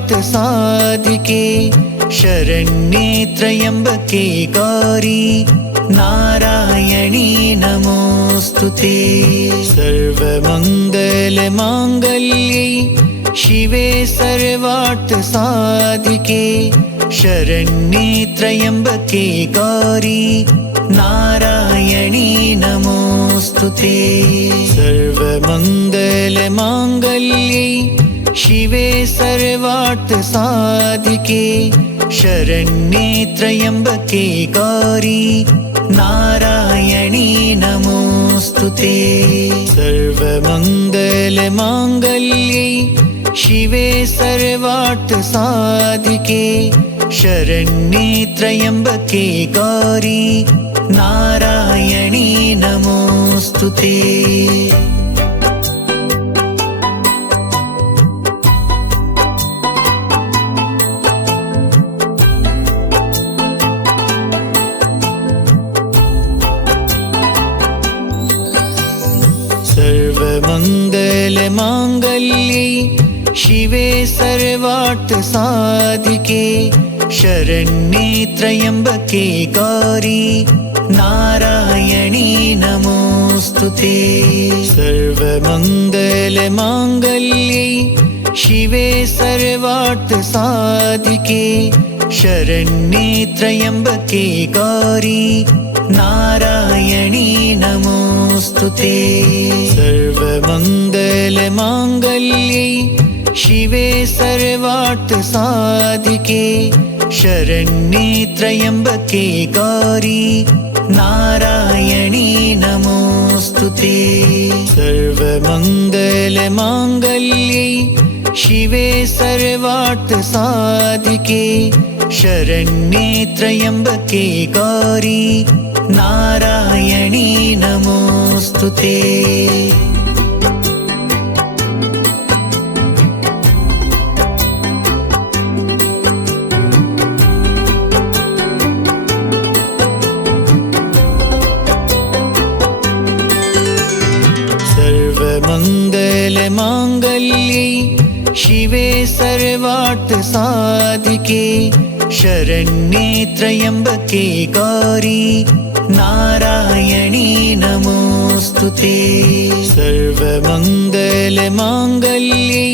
सर्वार्थ साधिके शरण्ये त्र्यम्बके गौरी नारायणी नमोस्तुते। सर्वमङ्गलमाङ्गल्ये शिवे सर्वार्थ साधिके शरण्ये त्र्यम्बके गौरी नारायणी नमोस्तुते। सर्वमङ्गलमाङ्गल्ये शिवे सर्वार्थ साधिके शरण्ये त्र्यम्बके गौरी नारायणी नमोस्तुते। सर्वमङ्गलमाङ्गल्ये शिवे सर्वार्थ साधिके शरण्ये त्र्यम्बके गौरी नारायणी नमोस्तुते। सर्वमङ्गलमाङ्गल्ये शिवे सर्वार्थ साधिके शरण्ये त्र्यम्बके गौरी नारायणी नमोस्तुते। सर्वमङ्गलमाङ्गल्ये शिवे सर्वार्थ साधिके शरण्ये त्र्यम्बके गौरी नारायणी नमोस्तुते। सर्वमङ्गलमाङ्गल्ये शिवे सर्वार्थ साधिके शरण्ये त्र्यम्बके गौरी नारायणी नमोस्तुते। सर्वमङ्गलमाङ्गल्ये शिवे सर्वार्थ साधिके शरण्ये त्र्यम्बके गौरी नारायणी नमोस्तुते। सर्वमङ्गलमाङ्गल्ये शिवे सर्वार्थ साधिके शरण्ये त्र्यम्बके गौरी नारायणी नमोस्तुते। सर्वमङ्गलमाङ्गल्ये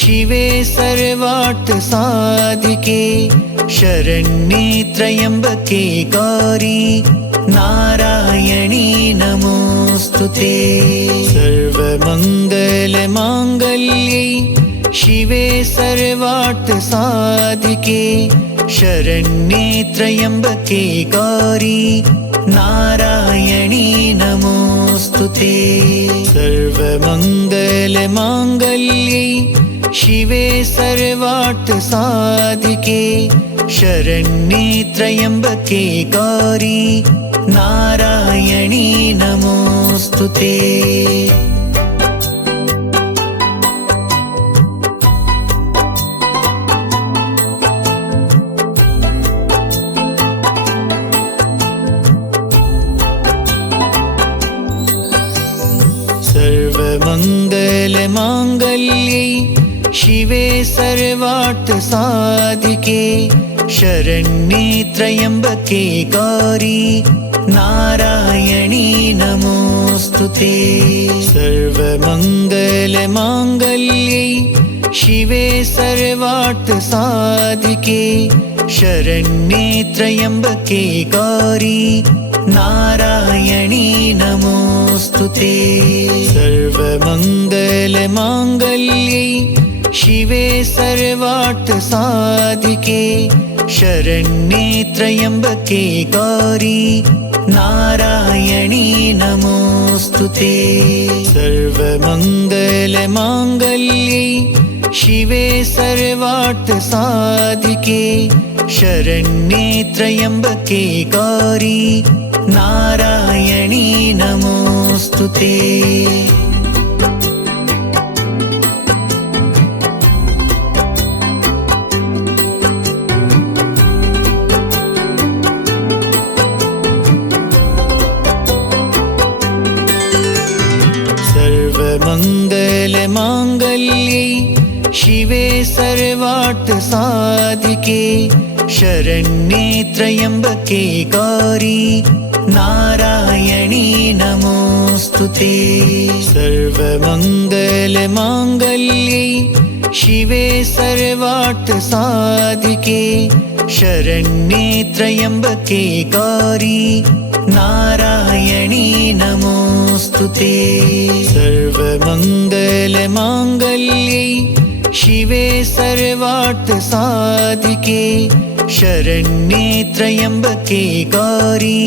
शिवे सर्वार्थ साधिके शरण्ये त्र्यम्बके गौरी नारायणी नमोस्तुते। सर्वमङ्गलमाङ्गल्ये शिवे सर्वार्थ साधिके शरण्ये त्र्यम्बके गौरी नारायणी नमोस्तुते। सर्वमङ्गलमाङ्गल्ये शिवे सर्वार्थ साधिके शरण्ये त्र्यम्बके गौरी नारायणी नमोस्तुते। सर्वमङ्गलमाङ्गल्ये शिवे सर्वार्थ साधिके शरण्ये त्र्यम्बके गौरी नारायणी नमोस्तुते। सर्वमङ्गलमाङ्गल्ये शिवे सर्वार्थ साधिके शरण्ये त्र्यम्बके गौरी नारायणी नमोस्तुते। सर्वमङ्गलमाङ्गल्ये शिवे सर्वार्थ साधिके शरण्ये त्र्यम्बके गौरी नारायणी नमोस्तुते। सर्वमङ्गलमाङ्गल्ये शिवे सर्वार्थ साधिके शरण्ये त्र्यम्बके गौरी नारायणी नमोस्तुते। सर्वमङ्गलमाङ्गल्ये शिवे सर्वार्थ सर्वार्थसाधिके शरण्ये त्र्यम्बके गौरी नारायणी नमोऽस्तुते। सर्वमङ्गलमाङ्गल्ये शिवे सर्वार्थसाधिके शरण्ये त्र्यम्बके गौरी नारायणी नमोऽस्तुते। सर्वमङ्गलमाङ्गल्ये शिवे सर्वार्थसाधिके शरण्ये त्र्यम्बके गौरी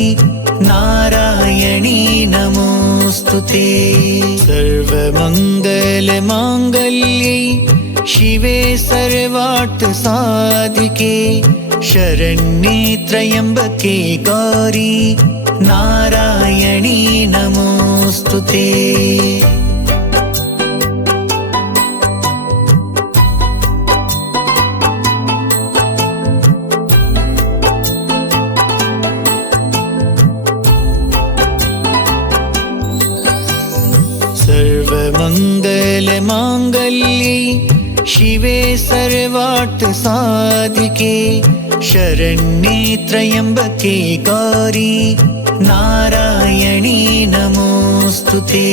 नारायणी नमोऽस्तुते। सर्वमङ्गलमाङ्गल्ये शिवे सर्वार्थसाधिके शरण्ये त्र्यम्बके गौरी नारायणी नमोऽस्तुते। सर्वमङ्गलमाङ्गल्ये शिवे सर्वार्थसाधिके शरण्ये त्र्यम्बके गौरी नारायणी नमोऽस्तुते।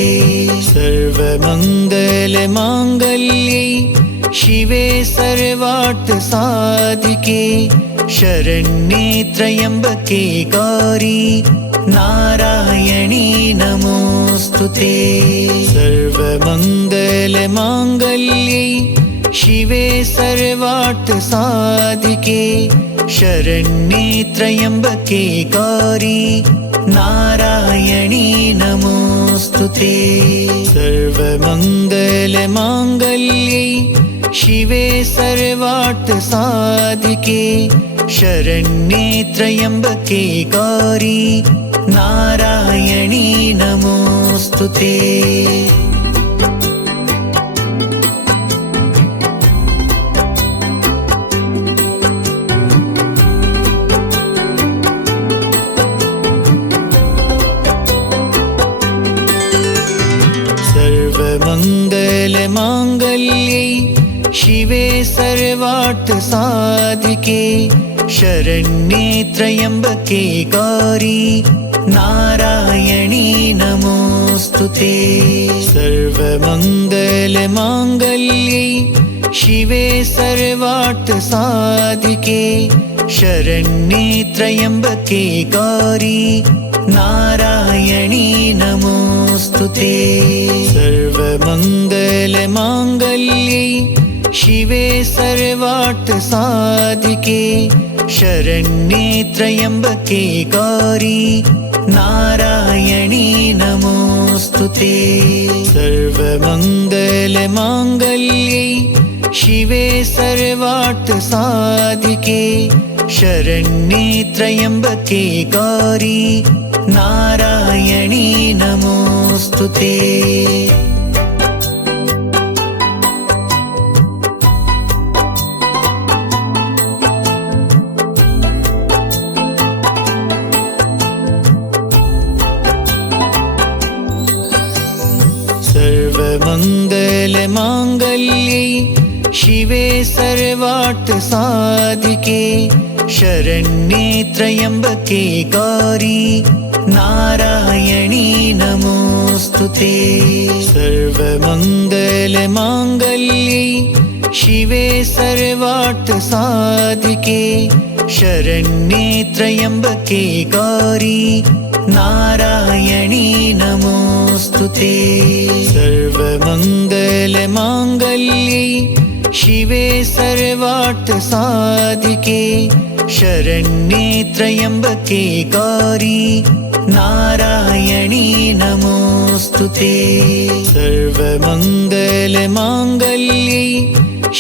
सर्वमङ्गलमाङ्गल्ये शिवे सर्वार्थसाधिके शरण्ये त्र्यम्बके गौरी नारायणी नमोऽस्तुते। सर्वमङ्गलमाङ्गल्ये शिवे सर्वार्थसाधिके शरण्ये त्र्यम्बके गौरी नारायणी नमोऽस्तुते। सर्वमङ्गलमाङ्गल्ये शिवे सर्वार्थसाधिके शरण्ये त्र्यम्बके गौरी नारायणी नमोऽस्तुते। सर्वमङ्गलमाङ्गल्ये शिवे सर्वार्थसाधिके शरण्ये त्र्यम्बके गौरी नारायणी नमोऽस्तुते। सर्वमङ्गलमाङ्गल्ये शिवे सर्वार्थसाधिके शरण्ये त्र्यम्बके गौरी नारायणी नमोऽस्तुते। सर्वमङ्गलमाङ्गल्ये शिवे सर्वार्थसाधिके शरण्ये त्र्यम्बके गौरी नारायणी नमोऽस्तुते। सर्वमङ्गलमाङ्गल्ये शिवे सर्वार्थसाधिके शरण्ये त्र्यम्बके गौरी नारायणी नमोऽस्तुते। सर्वमङ्गलमाङ्गल्ये शिवे सर्वार्थसाधिके शरण्ये त्र्यम्बके गौरी नारायणी नमोऽस्तुते। सर्वमङ्गलमाङ्गल्ये शिवे सर्वार्थसाधिके शरण्ये त्र्यम्बके गौरी नारायणी नमोऽस्तुते। सर्वमङ्गलमाङ्गल्ये शिवे सर्वार्थसाधिके शरण्ये त्र्यम्बके गौरी नारायणी नमोऽस्तुते। सर्वमङ्गलमाङ्गल्ये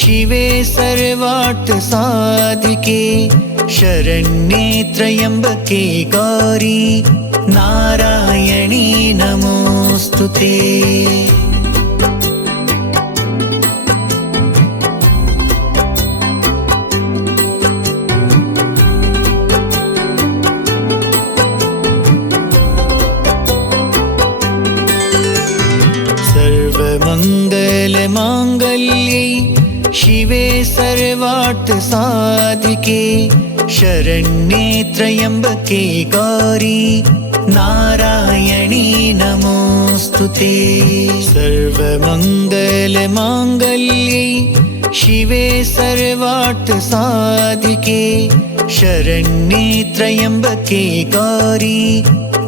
शिवे सर्वार्थसाधिके शरण्ये त्र्यम्बके गौरी नारायणी नमोऽस्तुते। सर्वमङ्गलमाङ्गल्ये शिवे सर्वार्थ साधिके शरण्ये त्र्यम्बके गौरी नारायणी नमोऽस्तुते। सर्वमङ्गलमाङ्गल्ये शिवे सर्वार्थ साधिके शरण्ये त्र्यम्बके गौरी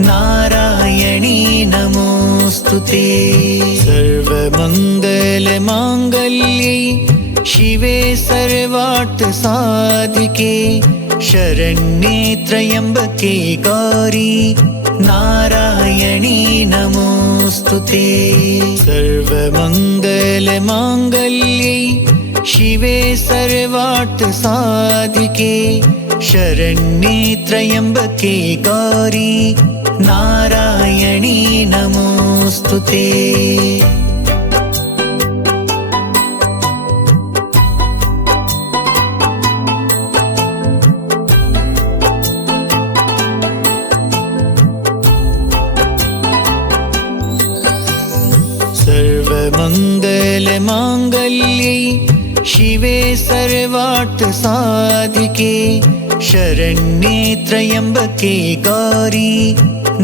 नारायणी नमोऽस्तुते। सर्वमङ्गलमाङ्गल्ये शिवे सर्वार्थ साधिके शरण्ये त्र्यम्बके गौरी नारायणी नमोऽस्तुते। सर्वमङ्गलमाङ्गल्ये शिवे सर्वार्थ साधिके शरण्ये त्र्यम्बके गौरी नारायणी नमोऽस्तुते। सर्वमङ्गलमाङ्गल्ये शिवे सर्वार्थ साधिके शरण्ये त्र्यम्बके गौरी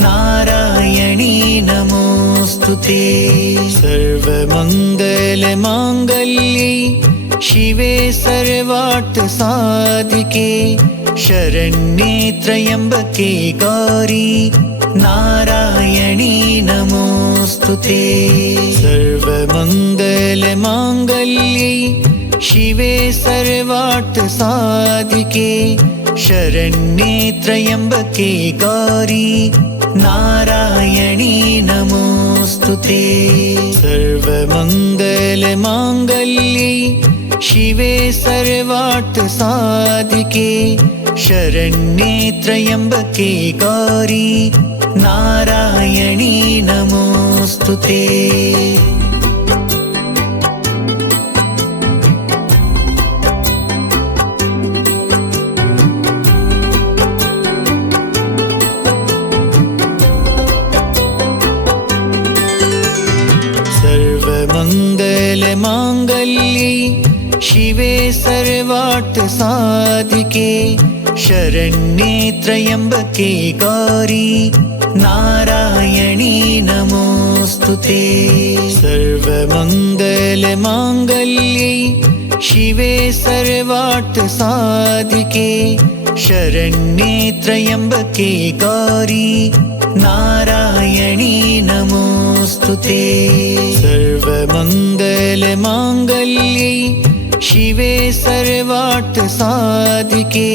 नारायणी नमोऽस्तुते। सर्वमङ्गलमाङ्गल्ये शिवे सर्वार्थ साधिके शरण्ये त्र्यम्बके गौरी नारायणी नमोऽस्तुते। सर्वमङ्गलमाङ्गल्ये शिवे सर्वार्थ साधिके शरण्ये त्र्यम्बके गौरी नारायणी नमोऽस्तुते। सर्वमङ्गलमाङ्गल्ये शिवे सर्वार्थ साधिके शरण्ये त्र्यम्बके गौरी नारायणी नमोऽस्तुते। सर्वमङ्गलमाङ्गल्ये शिवे सर्वार्थ साधिके शरण्ये त्र्यम्बके गौरी नारायणी नमोऽस्तुते। सर्वमङ्गलमाङ्गल्ये शिवे सर्वार्थ साधिके शरण्ये त्र्यम्बके गौरी नारायणी नमोऽस्तुते। सर्वमङ्गलमाङ्गल्ये शिवे सर्वार्थ साधिके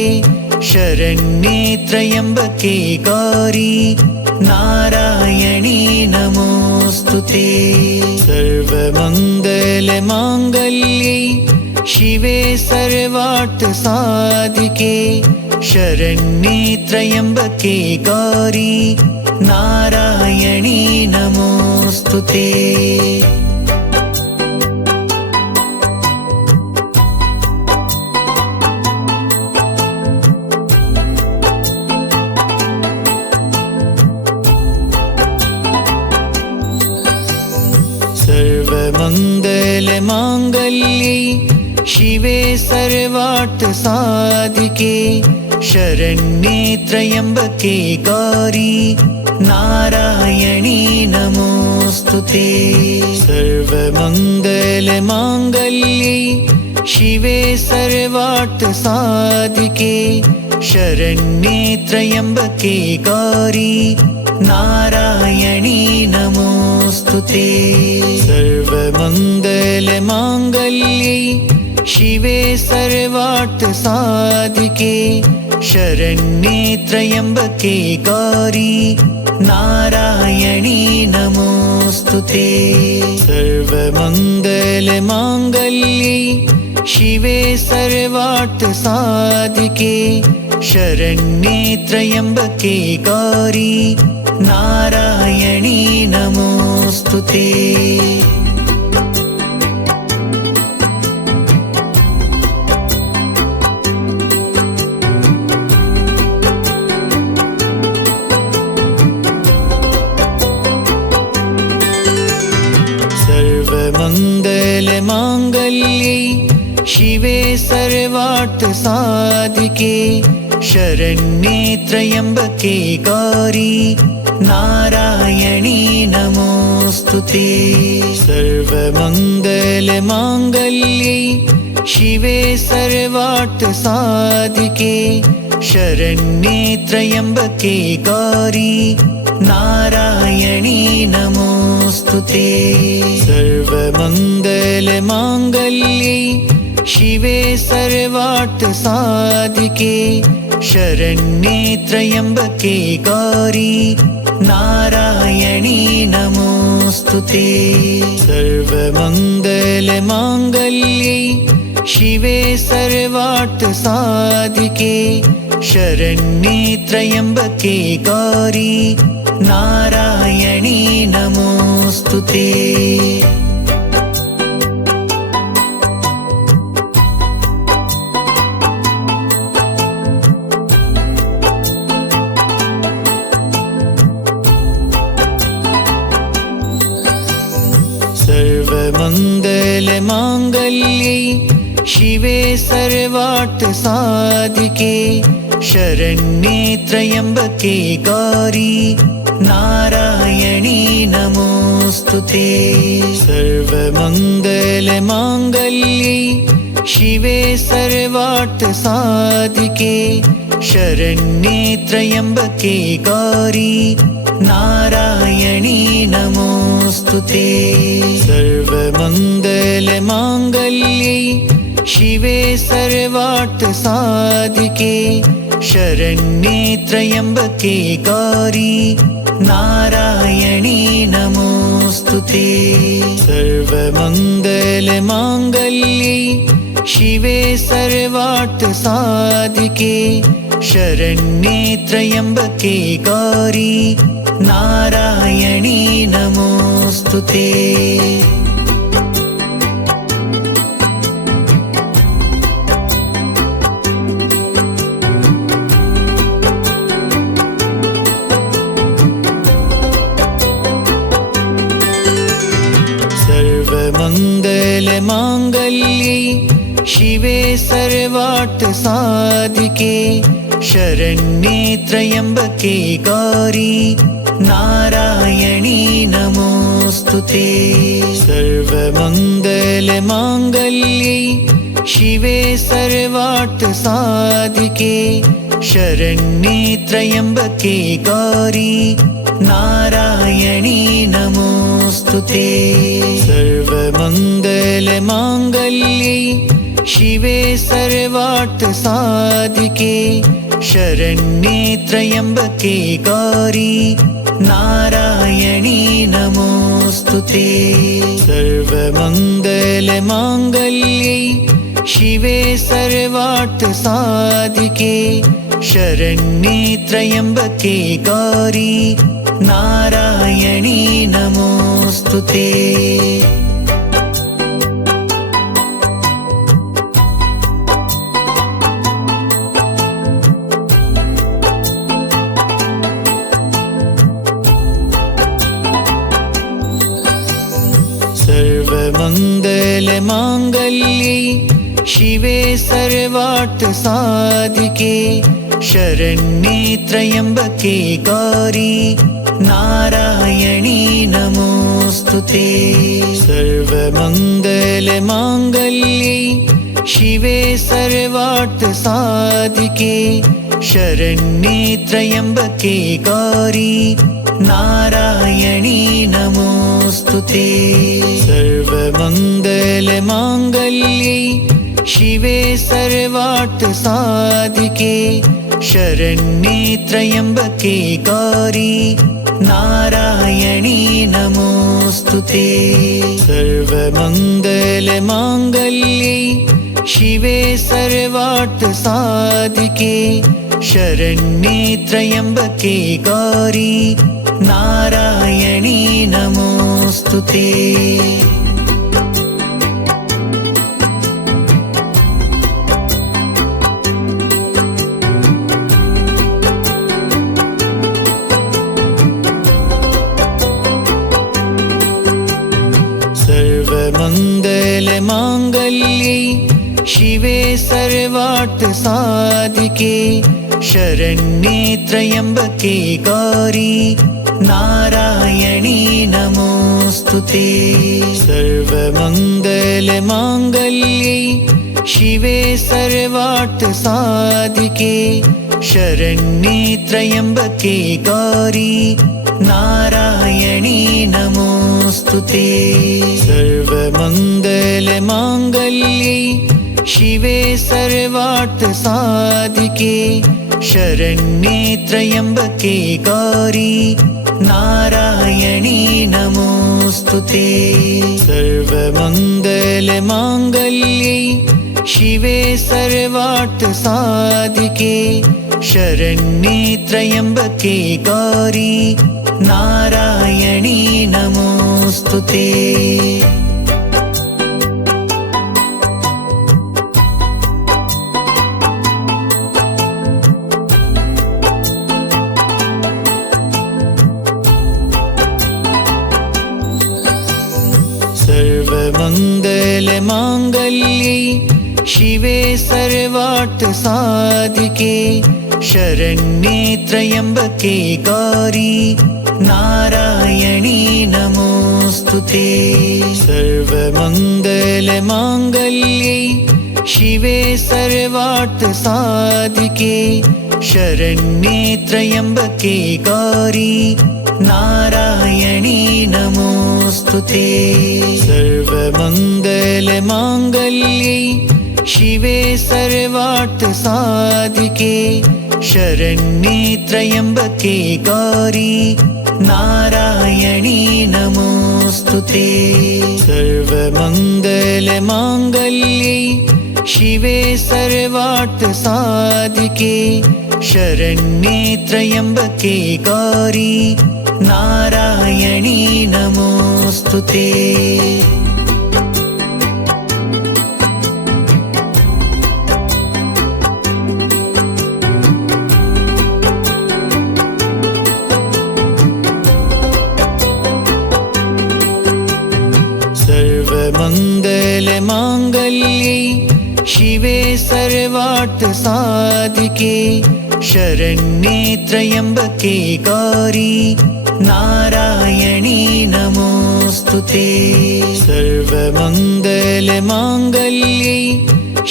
शरण्ये त्र्यम्बके गौरी नारायणी नमोऽस्तुते। सर्वमङ्गलमाङ्गल्ये शिवे सर्वार्थ साधिके शरण्ये त्र्यम्बके गौरी नारायणी नमोऽस्तुते। सर्वमङ्गलमाङ्गल्ये शिवे सर्वार्थ साधिके शरण्ये त्र्यम्बके गौरी नारायणी नमोऽस्तुते। सर्वमङ्गलमाङ्गल्ये शिवे सर्वार्थ साधिके शरण्ये त्र्यम्बके गौरी नारायणी नमोऽस्तुते। सर्वमङ्गलमाङ्गल्ये शिवे सर्वार्थ साधिके शरण्ये त्र्यम्बके गौरी नारायणी नमोऽस्तुते। सर्वमङ्गलमाङ्गल्ये शिवे सर्वार्थ साधिके शरण्ये त्र्यम्बके गौरी नारायणी नमोऽस्तुते। सर्वमङ्गलमाङ्गल्ये शिवे सर्वार्थसाधिके शरण्ये त्र्यम्बके गौरी नारायणी नमोऽस्तुते। सर्वमङ्गलमाङ्गल्ये शिवे सर्वार्थसाधिके शरण्ये त्र्यम्बके गौरी नारायणी नमोऽस्तुते। सर्वमङ्गलमाङ्गल्ये शिवे सर्वार्थसाधिके शरण्ये त्र्यम्बके गौरी नारायणी नमोऽस्तुते। सर्वमङ्गलमाङ्गल्ये शिवे सर्वार्थसाधिके शरण्ये त्र्यम्बके गौरी नारायणी नमोऽस्तुते। सर्वमङ्गलमाङ्गल्ये शिवे सर्वार्थसाधिके शरण्ये त्र्यम्बके गौरी नारायणी नमोऽस्तुते। सर्वमङ्गलमाङ्गल्ये शिवे सर्वार्थसाधिके शरण्ये त्र्यम्बके गौरी नारायणी नमोऽस्तुते। सर्वमङ्गलमाङ्गल्ये शिवे सर्वार्थसाधिके शरण्ये त्र्यम्बके गौरी नारायणी नमोऽस्तुते। सर्वमङ्गलमाङ्गल्ये शिवे सर्वार्थसाधिके शरण्ये त्र्यम्बके गौरी नारायणी नमोऽस्तुते। सर्वमङ्गलमाङ्गल्ये शिवे सर्वार्थसाधिके शरण्ये त्र्यम्बके गौरी नारायणी नमोऽस्तुते। सर्वमङ्गलमाङ्गल्ये शिवे सर्वार्थसाधिके शरण्ये त्र्यम्बके गौरी नारायणी नमोऽस्तुते। सर्वमङ्गलमाङ्गल्ये शिवे सर्वार्थसाधिके शरण्ये त्र्यम्बके गौरी नारायणी नमोऽस्तुते। सर्वमङ्गलमाङ्गल्ये शिवे सर्वार्थसाधिके शरण्ये त्र्यम्बके गौरी नारायणी नमोऽस्तुते। सर्वमङ्गलमाङ्गल्ये शिवे सर्वार्थसाधिके शरण्ये त्र्यम्बके गौरी नारायणी नमोऽस्तुते। सर्वमङ्गलमाङ्गल्ये शिवे सर्वार्थसाधिके शरण्ये त्र्यम्बके गौरी नारायणी नमोऽस्तुते। सर्वमङ्गलमाङ्गल्ये शिवे सर्वार्थसाधिके शरण्ये त्र्यम्बके गौरी नारायणी नमोऽस्तुते। सर्वमङ्गलमाङ्गल्ये शिवे सर्वार्थसाधिके शरण्ये त्र्यम्बके गौरी नारायणी नमोऽस्तुते। सर्वमङ्गलमाङ्गल्ये शिवे सर्वार्थसाधिके साधिके शरण्ये त्र्यम्बके गौरी नारायणी नमोऽस्तुते। सर्वमङ्गलमाङ्गल्ये शिवे सर्वार्थसाधिके शरण्ये त्र्यम्बके गौरी नारायणी नमोऽस्तुते। सर्वमङ्गलमाङ्गल्ये शिवे सर्वार्थसाधिके शरण्ये त्र्यम्बके गौरी नारायणी नमोऽस्तुते। सर्वमङ्गलमाङ्गल्ये शिवे सर्वार्थसाधिके शरण्ये त्र्यम्बके गौरी नारायणी नमोऽस्तुते। सर्वमङ्गलमाङ्गल्ये शिवे सर्वार्थसाधिके शरण्ये त्र्यम्बके गौरी नारायणी नमोऽस्तुते। सर्वमङ्गलमाङ्गल्ये शिवे सर्वार्थसाधिके शरण्ये त्र्यम्बके गौरी नारायणी नमोऽस्तुते। सर्वमङ्गलमाङ्गल्ये शिवे सर्वार्थसाधिके शरण्ये त्र्यम्बके गौरी नारायणी नमोऽस्तुते। सर्वमङ्गलमाङ्गल्ये शिवे सर्वार्थसाधिके शरण्ये त्र्यम्बके गौरी नारायणी नमोऽस्तुते। सर्वमङ्गलमाङ्गल्ये शिवे सर्वार्थसाधिके शरण्ये त्र्यम्बके गौरी नारायणी नमोऽस्तुते। सर्वमङ्गलमाङ्गल्ये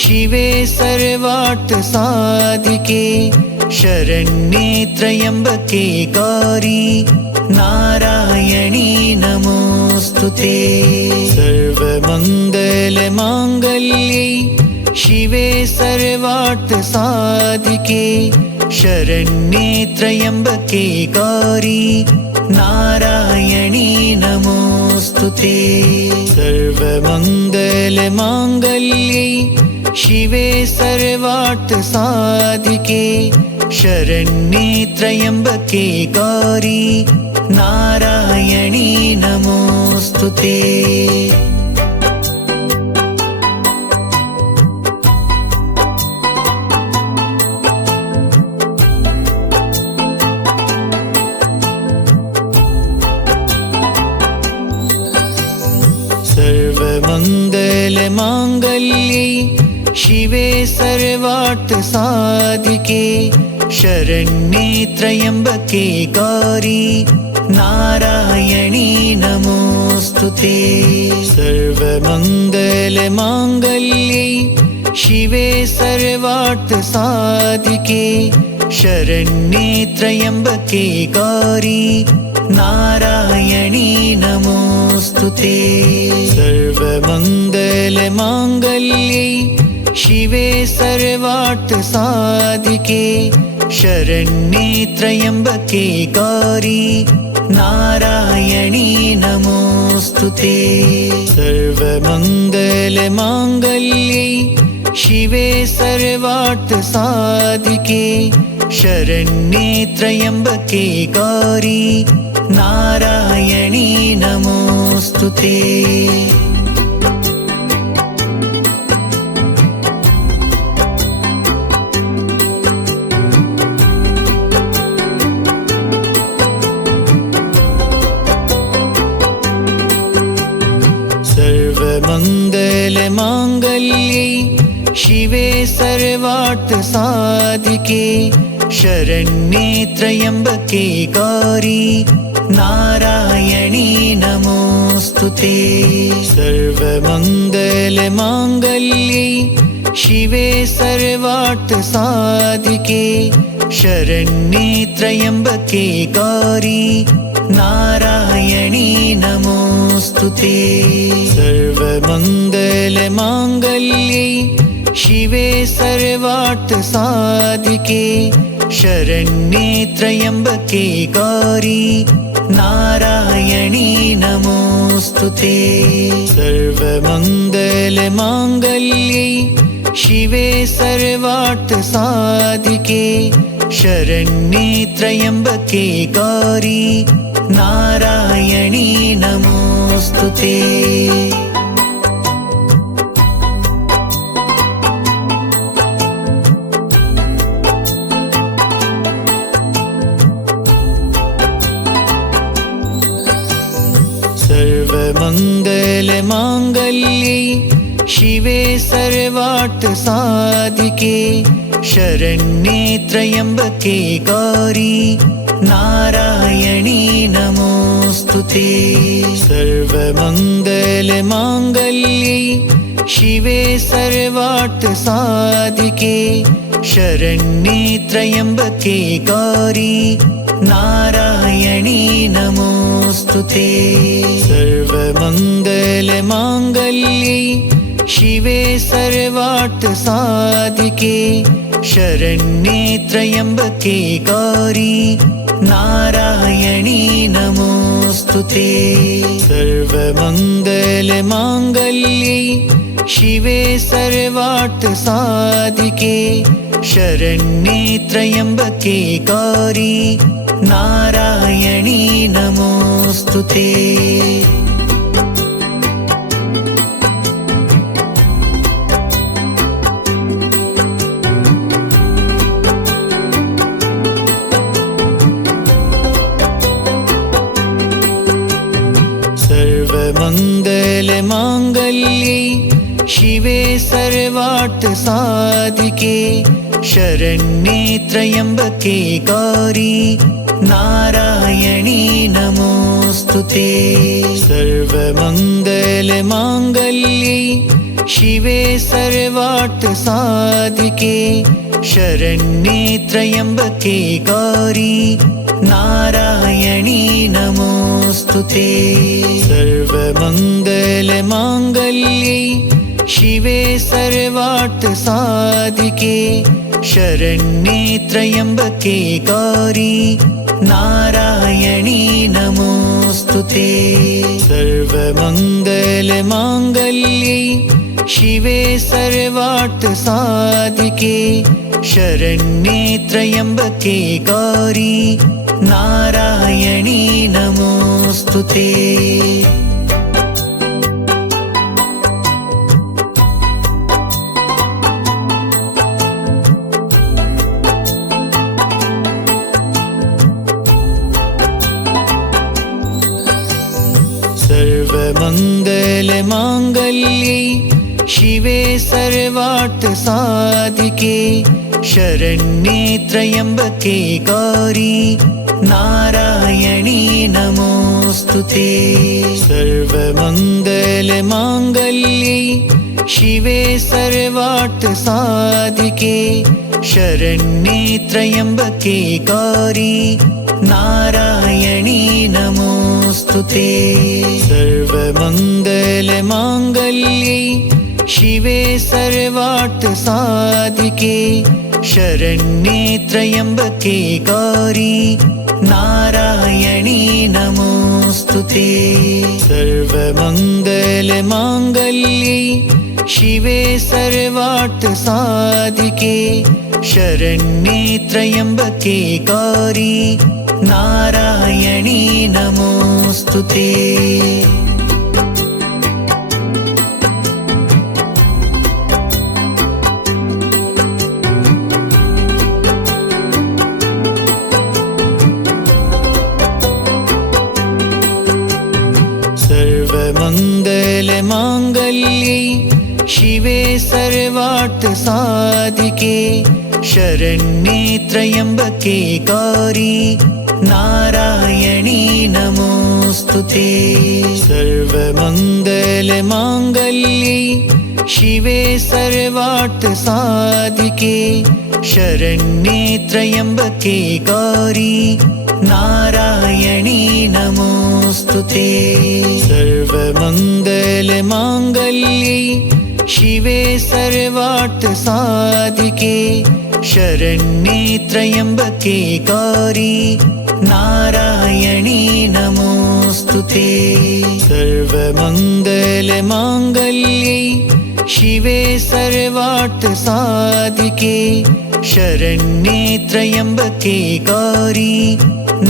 शिवे सर्वार्थसाधिके शरण्ये त्र्यम्बके गौरी नारायणी नमोऽस्तुते। सर्वमङ्गलमाङ्गल्ये शिवे सर्वार्थसाधिके शरण्ये त्र्यम्बके गौरी नारायणी नमोऽस्तुते। सर्वमङ्गलमाङ्गल्ये शिवे सर्वार्थसाधिके शरण्ये त्र्यम्बके गौरी नारायणी नमोऽस्तुते। सर्वमङ्गलमाङ्गल्ये शिवे सर्वार्थसाधिके शरण्ये त्र्यम्बके गौरी नारायणी नमोऽस्तुते। सर्वमङ्गलमाङ्गल्ये शिवे सर्वार्थसाधिके शरण्ये त्र्यम्बके गौरी नारायणी नमोऽस्तुते। सर्वमङ्गलमाङ्गल्ये शिवे सर्वार्थसाधिके शरण्ये त्र्यम्बके गौरी नारायणी नमोऽस्तुते। सर्वमङ्गलमाङ्गल्ये शिवे सर्वार्थसाधिके शरण्ये त्र्यम्बके गौरी नारायणी नमोऽस्तुते। सर्वमङ्गलमाङ्गल्ये शिवे सर्वार्थसाधिके सर्वार्थसाधिके शरण्ये त्र्यम्बके गौरी नारायणी नमोऽस्तुते। सर्वमङ्गलमाङ्गल्ये शिवे सर्वार्थसाधिके शरण्ये त्र्यम्बके गौरी नारायणी नमोऽस्तुते। सर्वमङ्गलमाङ्गल्ये शिवे सर्वार्थसाधिके शरण्ये त्र्यम्बके गौरी नारायणी नमोऽस्तुते। सर्वमङ्गलमाङ्गल्ये शिवे सर्वार्थसाधिके शरण्ये त्र्यम्बके गौरी नारायणी नमोऽस्तुते। सर्वमङ्गलमाङ्गल्ये शिवे सर्वार्थसाधिके शरण्ये त्र्यम्बके गौरी नारायणी नमोऽस्तुते। सर्वमङ्गलमाङ्गल्ये शिवे सर्वार्थसाधिके शरण्ये त्र्यम्बके गौरी नारायणी नमोऽस्तुते। सर्वमङ्गलमाङ्गल्ये शिवे सर्वार्थसाधिके शरण्ये त्र्यम्बके गौरी नारायणी नमोऽस्तुते। सर्वमङ्गलमाङ्गल्ये शिवे सर्वार्थसाधिके शरण्ये त्र्यम्बके गौरी नारायणी नमोऽस्तुते। सर्वमङ्गलमाङ्गल्ये शिवे सर्वार्थसाधिके शरण्ये त्र्यम्बके गौरी नारायणी नमोऽस्तुते। सर्वमङ्गलमाङ्गल्ये शिवे सर्वार्थसाधिके शरण्ये त्र्यम्बके गौरी नारायणी नमोऽस्तुते। सर्वमङ्गलमाङ्गल्ये शिवे सर्वार्थसाधिके शरण्ये त्र्यम्बके गौरी नारायणी नमोऽस्तुते। सर्वमङ्गलमाङ्गल्ये शिवे सर्वार्थसाधिके शरण्ये त्र्यम्बके गौरी नारायणी नमोऽस्तुते। सर्वमङ्गलमाङ्गल्ये शिवे सर्वार्थसाधिके शरण्ये त्र्यम्बके गौरी नारायणी नमोऽस्तुते। सर्वमङ्गलमाङ्गल्ये शिवे सर्वार्थसाधिके शरण्ये त्र्यम्बके गौरी नारायणी नमोऽस्तुते। सर्वमङ्गलमाङ्गल्ये शिवे सर्वार्थसाधिके शरण्ये त्र्यम्बके गौरी नारायणी नमोऽस्तुते। सर्वमङ्गलमाङ्गल्ये शिवे सर्वार्थसाधिके शरण्ये त्र्यम्बके गौरी नारायणी नमोऽस्तुते। सर्वमङ्गलमाङ्गल्ये शिवे सर्वार्थसाधिके शरण्ये त्र्यम्बके गौरी नारायणी नमोऽस्तुते। सर्वमङ्गलमाङ्गल्ये शिवे सर्वार्थसाधिके शरण्ये त्र्यम्बके गौरी नारायणी नमोऽस्तुते। सर्वमङ्गलमाङ्गल्ये शिवे सर्वार्थसाधिके शरण्ये त्र्यम्बके गौरी नारायणी नमोऽस्तुते। सर्वमङ्गलमाङ्गल्ये शिवे सर्वार्थसाधिके शरण्ये त्र्यम्बके गौरी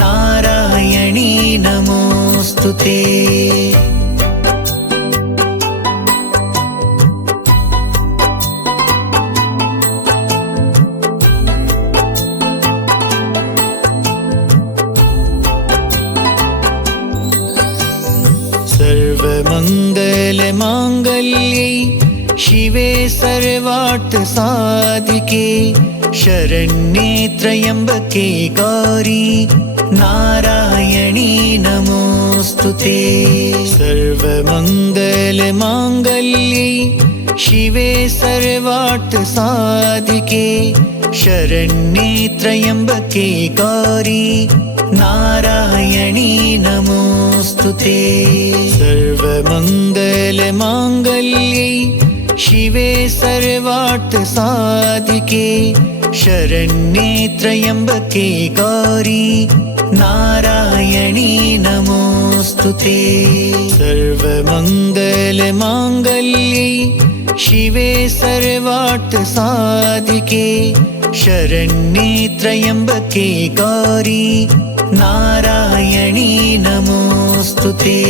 नारायणी नमोऽस्तुते। सर्वमङ्गलमाङ्गल्ये शिवे सर्वार्थसाधिके शरण्ये त्र्यम्बके गौरी नारायणी नमोऽस्तुते। सर्वमङ्गलमाङ्गल्ये शिवे सर्वार्थसाधिके शरण्ये त्र्यम्बके गौरी नारायणी नमोऽस्तुते। सर्वमङ्गलमाङ्गल्ये शिवे सर्वार्थसाधिके शरण्ये त्र्यम्बके गौरी नारायणी नमोऽस्तुते। सर्वमङ्गलमाङ्गल्ये शिवे सर्वार्थसाधिके शरण्ये त्र्यम्बके गौरी नारायणी नमोऽस्तुते।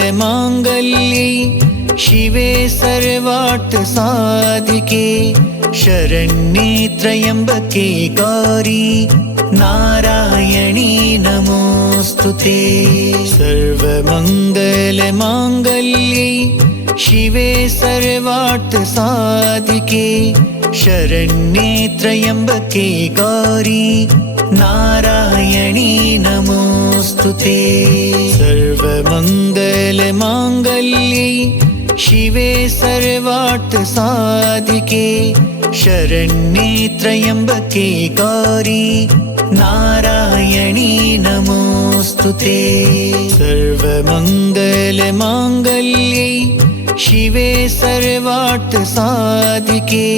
सर्वमङ्गलमाङ्गल्ये शिवे सर्वार्थसाधिके शरण्ये त्र्यम्बके गौरी नारायणी नमोऽस्तुते। सर्वमङ्गलमाङ्गल्ये शिवे सर्वार्थसाधिके शरण्ये त्र्यम्बके गौरी नारायणी नमोऽस्तुते। सर्वमङ्गलमाङ्गल्ये शिवे सर्वार्थसाधिके शरण्ये त्र्यम्बके गौरी नारायणी नमोऽस्तुते। सर्वमङ्गलमाङ्गल्ये शिवे सर्वार्थसाधिके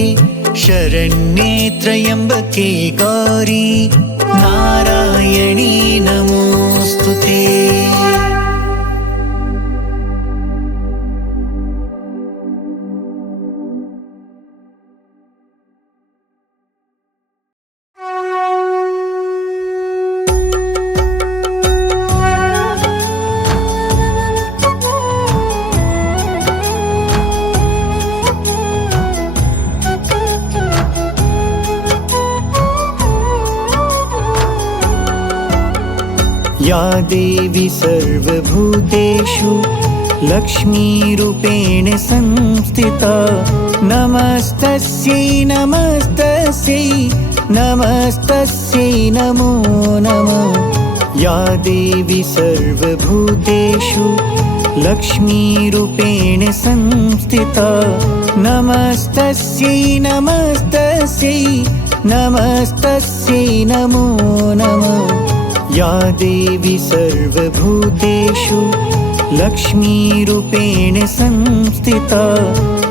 शरण्ये त्र्यम्बके गौरी नारायणी नमोऽस्तुते। या देवी सर्वभूतेषु लक्ष्मीरूपेण संस्थिता नमस्तस्यै नमस्तस्यै नमस्तस्यै नमो नमः। या देवी सर्वभूतेषु लक्ष्मीरूपेण संस्थिता नमस्तस्यै नमस्तस्यै नमस्तस्यै नमो नमः। या देवी सर्वभूतेषु लक्ष्मीरूपेण संस्थिता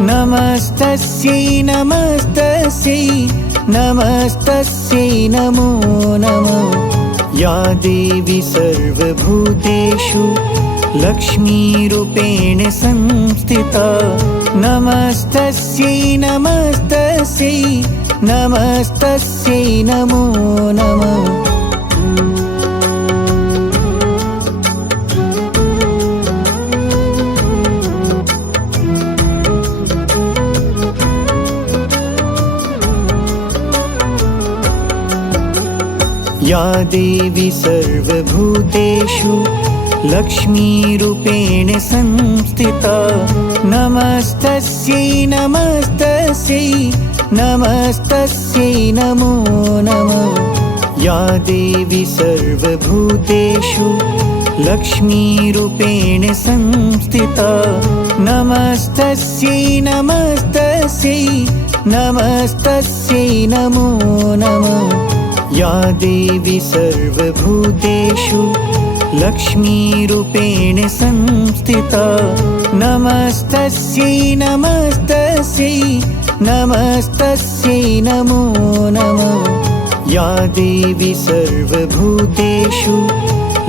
नमस्तस्यै नमस्तस्यै नमस्तस्यै नमो नमः। या देवी सर्वभूतेषु लक्ष्मीरूपेण संस्थिता नमस्तस्यै नमस्तस्यै नमस्तस्यै नमो नमः। या देवी सर्वभूतेषु लक्ष्मीरूपेण संस्थिता नमस्तस्यै नमस्तस्यै नमस्तस्यै नमो नमः या देवी सर्वभूतेषु लक्ष्मीरूपेण संस्थिता नमस्तस्यै नमस्तस्यै नमस्तस्यै नमो नमः या देवी सर्वभूतेषु लक्ष्मीरूपेण संस्थिता नमस्तस्यै नमस्तस्यै नमस्तस्यै नमो नमः या देवी सर्वभूतेषु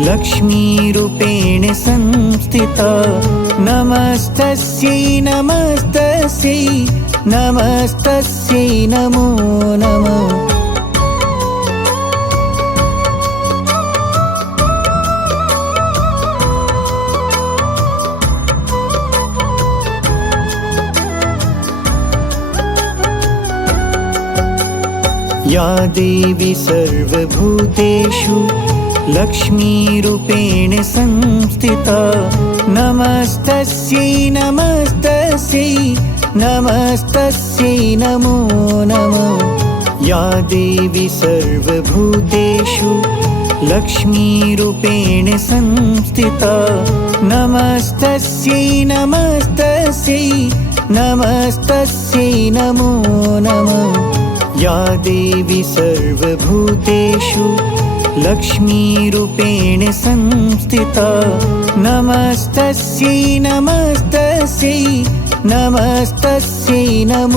लक्ष्मीरूपेण संस्थिता नमस्तस्यै नमस्तस्यै नमस्तस्यै नमो नमः या देवी सर्वभूतेषु लक्ष्मीरूपेण संस्थिता नमस्तस्यै नमस्तस्यै नमस्तस्यै नमो नमः या देवी सर्वभूतेषु लक्ष्मीरूपेण संस्थिता नमस्तस्यै नमस्तस्यै नमस्तस्यै नमो नमः या देवी सर्वभूतेषु लक्ष्मीरूपेण संस्थिता नमस्तस्यै नमस्तस्यै नमस्तस्यै नमो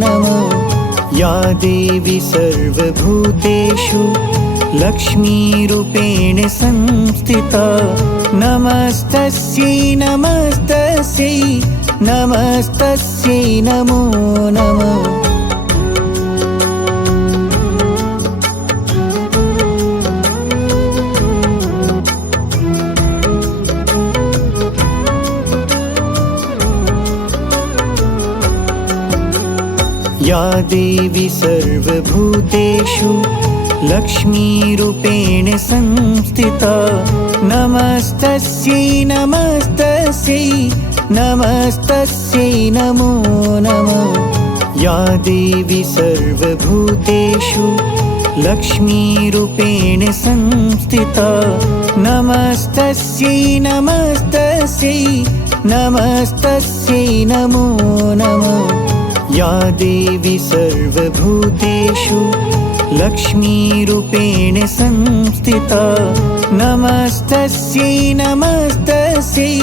नमः या देवी सर्वभूतेषु लक्ष्मीरूपेण संस्थिता नमस्तस्यै नमस्तस्यै नमस्तस्यै नमो नमः या देवी सर्वभूतेषु लक्ष्मीरूपेण संस्थिता नमस्तस्यै नमस्तस्यै नमस्तस्यै नमो नमः या देवी सर्वभूतेषु लक्ष्मीरूपेण संस्थिता नमस्तस्यै नमस्तस्यै नमस्तस्यै नमो नमः या देवी सर्वभूतेषु लक्ष्मीरूपेण संस्थिता नमस्तस्यै नमस्तस्यै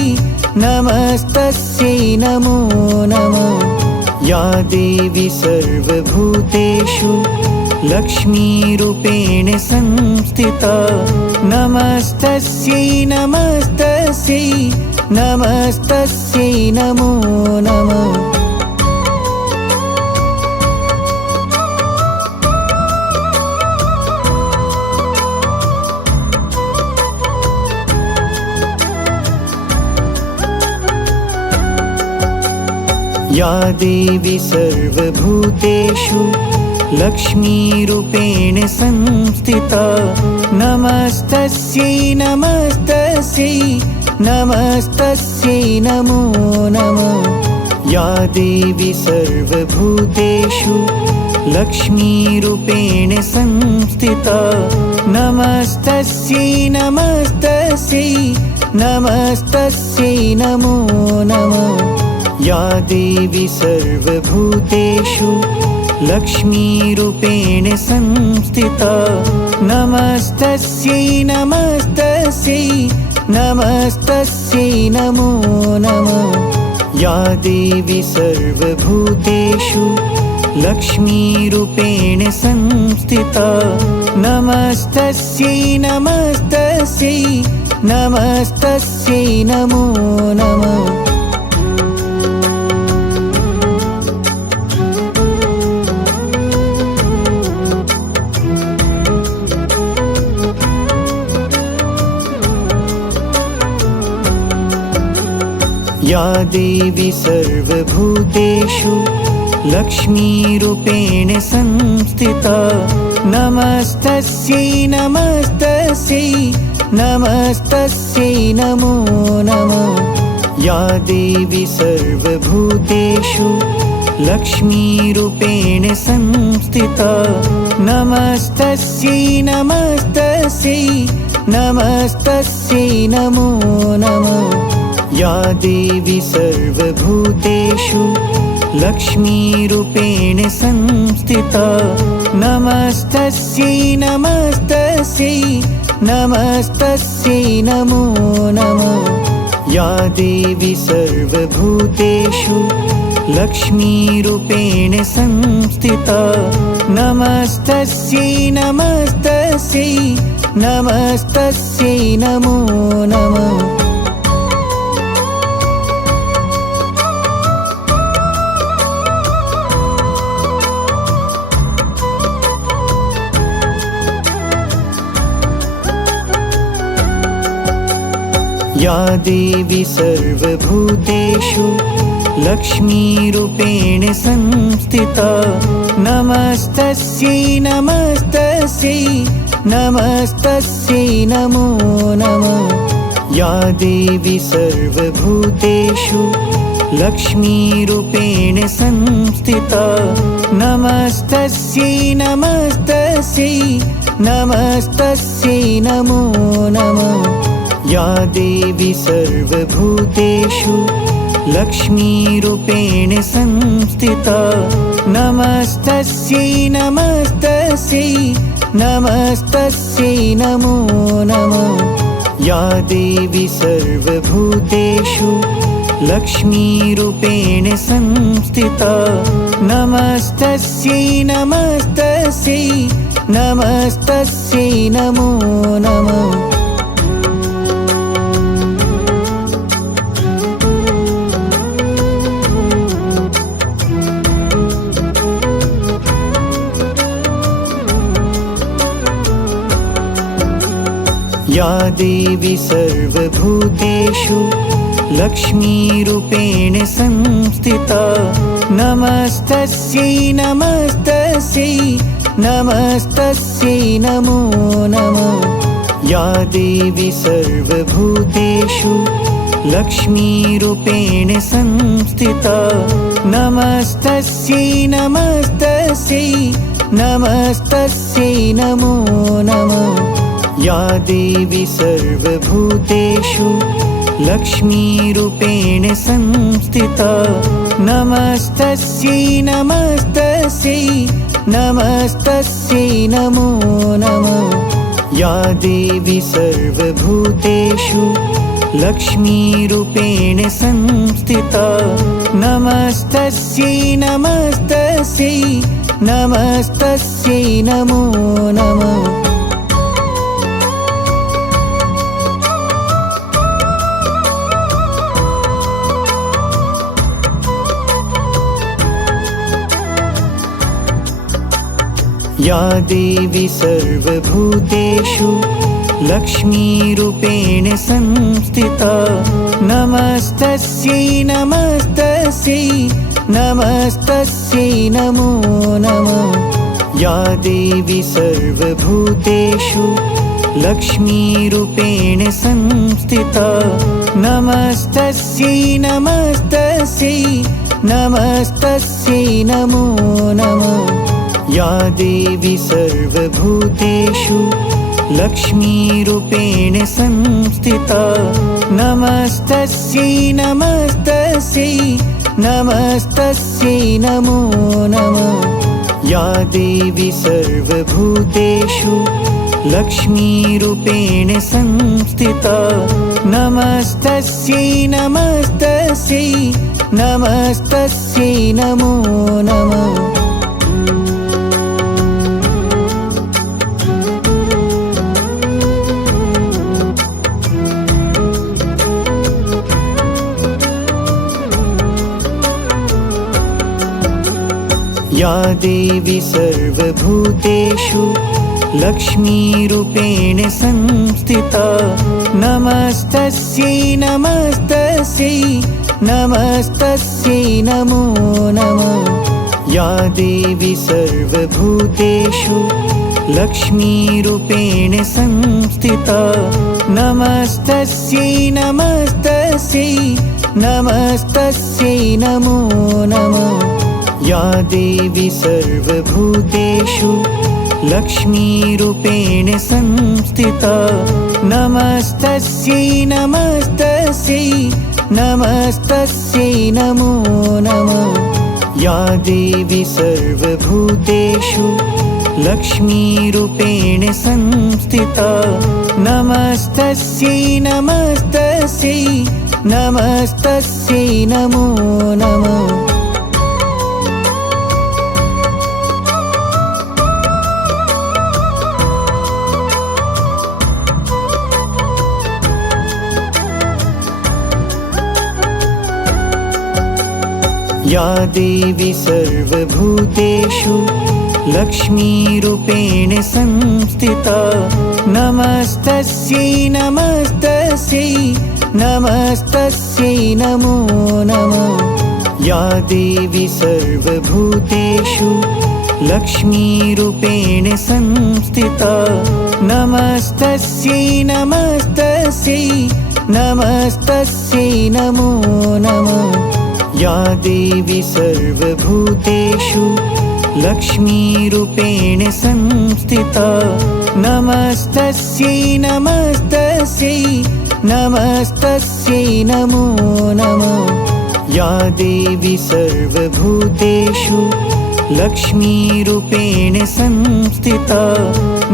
नमस्तस्यै नमो नमः या देवी सर्वभूतेषु लक्ष्मीरूपेण संस्थिता नमस्तस्यै नमस्तस्यै नमस्तस्यै नमो नमः या देवी सर्वभूतेषु लक्ष्मीरूपेण संस्थिता नमस्तस्यै नमस्तस्यै नमस्तस्यै नमो नमः या देवी सर्वभूतेषु लक्ष्मीरूपेण संस्थिता नमस्तस्यै नमस्तस्यै नमस्तस्यै नमो नमः या देवी सर्वभूतेषु लक्ष्मीरूपेण संस्थिता नमस्तस्यै नमस्तस्यै नमस्तस्यै नमो नमः या देवी सर्वभूतेषु लक्ष्मीरूपेण संस्थिता नमस्तस्यै नमस्तस्यै नमस्तस्यै नमो नमः या देवी सर्वभूतेषु लक्ष्मीरूपेण संस्थिता नमस्तस्यै नमस्तस्यै नमस्तस्यै नमो नमः। या देवी सर्वभूतेषु लक्ष्मीरूपेण संस्थिता नमस्तस्यै नमस्तस्यै नमस्तस्यै नमो नमः। या देवी सर्वभूतेषु लक्ष्मीरूपेण संस्थिता नमस्तस्यै नमस्तस्यै नमस्तस्यै नमो नमः। या देवी सर्वभूतेषु लक्ष्मीरूपेण संस्थिता नमस्तस्यै नमस्तस्यै नमस्तस्यै नमो नमः। या देवी सर्वभूतेषु लक्ष्मीरूपेण संस्थिता नमस्तस्यै नमस्तस्यै नमस्तस्यै नमो नमः। या देवी सर्वभूतेषु लक्ष्मीरूपेण संस्थिता नमस्तस्यै नमस्तस्यै नमस्तस्यै नमो नमः। या देवी सर्वभूतेषु लक्ष्मीरूपेण संस्थिता नमस्तस्यै नमस्तस्यै नमस्तस्यै नमो नमः। या देवी सर्वभूतेषु लक्ष्मीरूपेण संस्थिता नमस्तस्यै नमस्तस्यै नमस्तस्यै नमो नमः। या देवी सर्वभूतेषु लक्ष्मीरूपेण संस्थिता नमस्तस्यै नमस्तस्यै नमस्तस्यै नमो नमः। या देवी सर्वभूतेषु लक्ष्मीरूपेण संस्थिता नमस्तस्यै नमस्तस्यै नमस्तस्यै नमो नमः। या देवी सर्वभूतेषु लक्ष्मीरूपेण संस्थिता नमस्तस्यै नमस्तस्यै नमस्तस्यै नमो नमः। या देवी सर्वभूतेषु लक्ष्मीरूपेण संस्थिता नमस्तस्यै नमस्तस्यै नमस्तस्यै नमो नमः। या देवी सर्वभूतेषु लक्ष्मीरूपेण संस्थिता नमस्तस्यै नमस्तस्यै नमस्तस्यै नमो नमः। या देवी सर्वभूतेषु लक्ष्मीरूपेण संस्थिता नमस्तस्यै नमस्तस्यै नमस्तस्यै नमो नमः। या देवी सर्वभूतेषु लक्ष्मीरूपेण संस्थिता नमस्तस्यै नमस्तस्यै नमस्तस्यै नमो नमः। या देवी सर्वभूतेषु लक्ष्मीरूपेण संस्थिता नमस्तस्यै नमस्तस्यै नमस्तस्यै नमो नमः। या देवी सर्वभूतेषु लक्ष्मीरूपेण संस्थिता नमस्तस्यै नमस्तस्यै नमस्तस्यै नमो नमः। या देवी सर्वभूतेषु लक्ष्मीरूपेण संस्थिता नमस्तस्यै नमस्तस्यै नमस्तस्यै नमो नमः या देवी सर्वभूतेषु लक्ष्मीरूपेण संस्थिता नमस्तस्यै नमस्तस्यै नमस्तस्यै नमो नमः या देवी सर्वभूतेषु लक्ष्मीरूपेण संस्थिता नमस्तस्यै नमस्तस्यै नमस्तस्यै नमो नमः या देवी सर्वभूतेषु लक्ष्मीरूपेण संस्थिता नमस्तस्यै नमस्तस्यै नमस्तस्यै नमो नमः या देवी सर्वभूतेषु लक्ष्मीरूपेण संस्थिता नमस्तस्यै नमस्तस्यै नमस्तस्यै नमो नमः या देवी सर्वभूतेषु लक्ष्मीरूपेण संस्थिता नमस्तस्यै नमस्तस्यै नमस्तस्यै नमो नमः या देवी सर्वभूतेषु लक्ष्मीरूपेण संस्थिता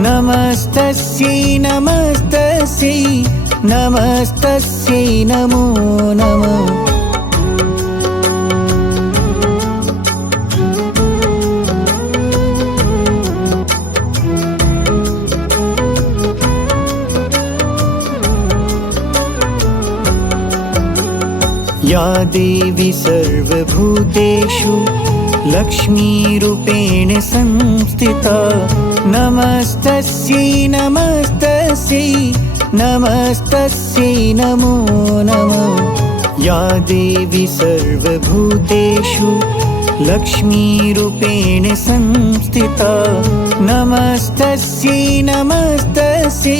नमस्तस्यै नमस्तस्यै नमस्तस्यै नमो नमः या देवी सर्वभूतेषु लक्ष्मीरूपेण संस्थिता नमस्तस्यै नमस्तस्यै नमस्तस्यै नमो नमः या देवी सर्वभूतेषु लक्ष्मीरूपेण संस्थिता नमस्तस्यै नमस्तस्यै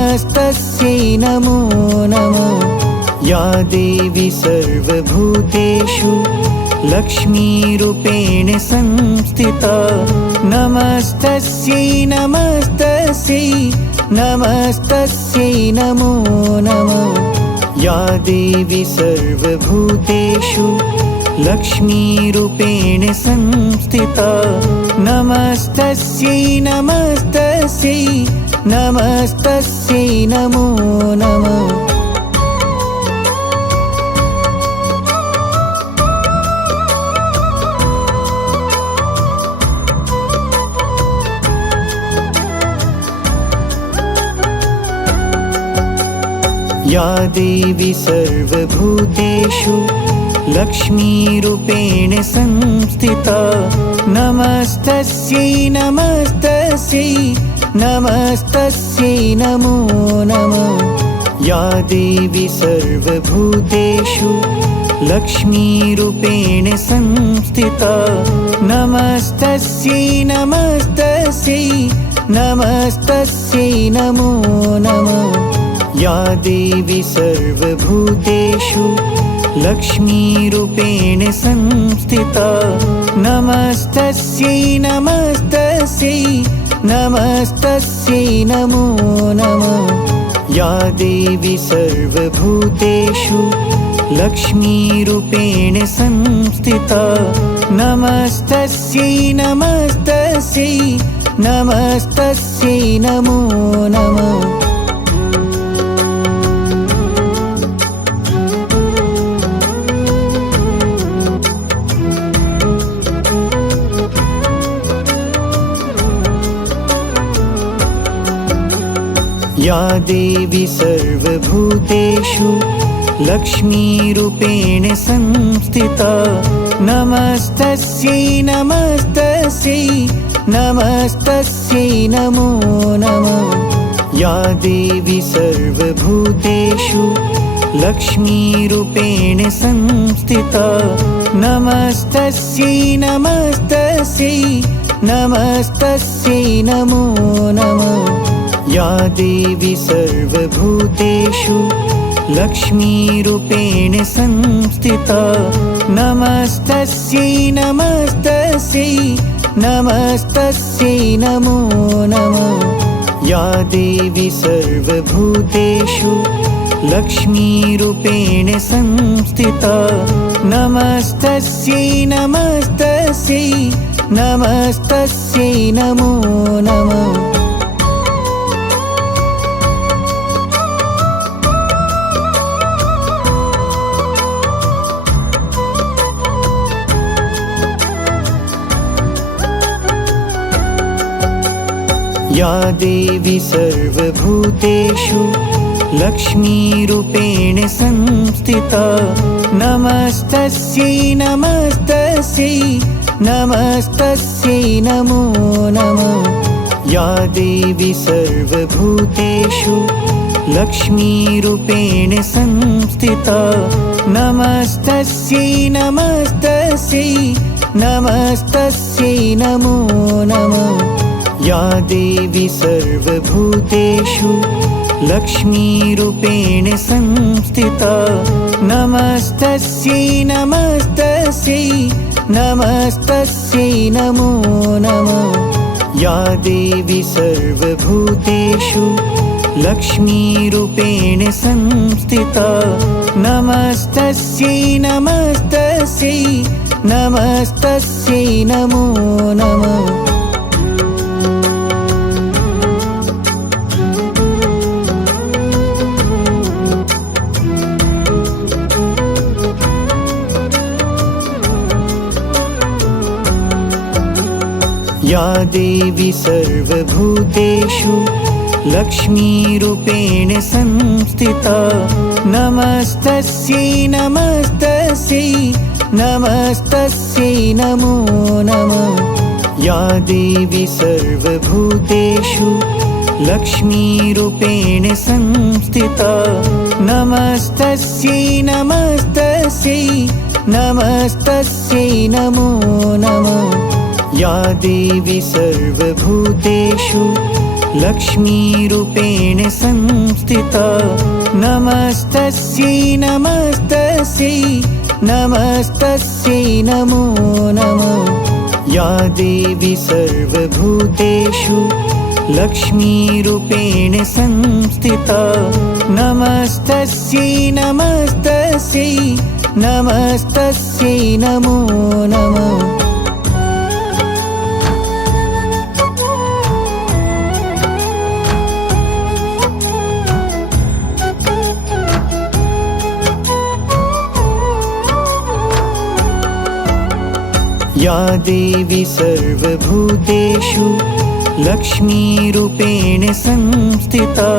नमस्तस्यै नमो नमः या देवी सर्वभूतेषु लक्ष्मीरूपेण संस्थिता नमस्तस्यै नमस्तस्यै नमस्तस्यै नमो नमः या देवी सर्वभूतेषु लक्ष्मीरूपेण संस्थिता नमस्तस्यै नमस्तस्यै नमस्तस्यै नमो नमः या देवी सर्वभूतेषु लक्ष्मीरूपेण संस्थिता नमस्तस्यै नमस्तस्यै नमस्तस्यै नमो नमः या देवी सर्वभूतेषु लक्ष्मीरूपेण संस्थिता नमस्तस्यै नमस्तस्यै नमस्तस्यै नमो नमः या देवी सर्वभूतेषु लक्ष्मीरूपेण संस्थिता नमस्तस्यै नमस्तस्यै नमस्तस्यै नमो नमः या देवी सर्वभूतेषु लक्ष्मीरूपेण संस्थिता नमस्तस्यै नमस्तस्यै नमस्तस्यै नमो नमः या देवी सर्वभूतेषु लक्ष्मीरूपेण संस्थिता नमस्तस्यै नमस्तस्यै नमस्तस्यै नमो नमः या देवी सर्वभूतेषु लक्ष्मीरूपेण संस्थिता नमस्तस्यै नमस्तस्यै नमस्तस्यै नमो नमः। या देवी सर्वभूतेषु लक्ष्मीरूपेण संस्थिता नमस्तस्यै नमस्तस्यै नमस्तस्यै नमो नमः। या देवी सर्वभूतेषु लक्ष्मीरूपेण संस्थिता नमस्तस्यै नमस्तस्यै नमस्तस्यै नमो नमः। या देवी सर्वभूतेषु लक्ष्मीरूपेण संस्थिता नमस्तस्यै नमस्तस्यै नमस्तस्यै नमो नमः। या देवी सर्वभूतेषु लक्ष्मीरूपेण संस्थिता नमस्तस्यै नमस्तस्यै नमस्तस्यै नमो नमः। या देवी सर्वभूतेषु लक्ष्मीरूपेण संस्थिता नमस्तस्यै नमस्तस्यै नमस्तस्यै नमो नमः। या देवी सर्वभूतेषु लक्ष्मीरूपेण संस्थिता नमस्तस्यै नमस्तस्यै नमस्तस्यै नमो नमः। या देवी सर्वभूतेषु लक्ष्मीरूपेण संस्थिता नमस्तस्यै नमस्तस्यै नमस्तस्यै नमो नमः। या देवी सर्वभूतेषु लक्ष्मीरूपेण संस्थिता नमस्तस्यै नमस्तस्यै नमस्तस्यै नमो नमः। या देवी सर्वभूतेषु लक्ष्मीरूपेण संस्थिता नमस्तस्यै नमस्तस्यै नमस्तस्यै नमो नमः। या देवी सर्वभूतेषु लक्ष्मीरूपेण संस्थिता नमस्तस्यै नमस्तस्यै नमस्तस्यै नमो नमः। या देवी सर्वभूतेषु लक्ष्मीरूपेण संस्थिता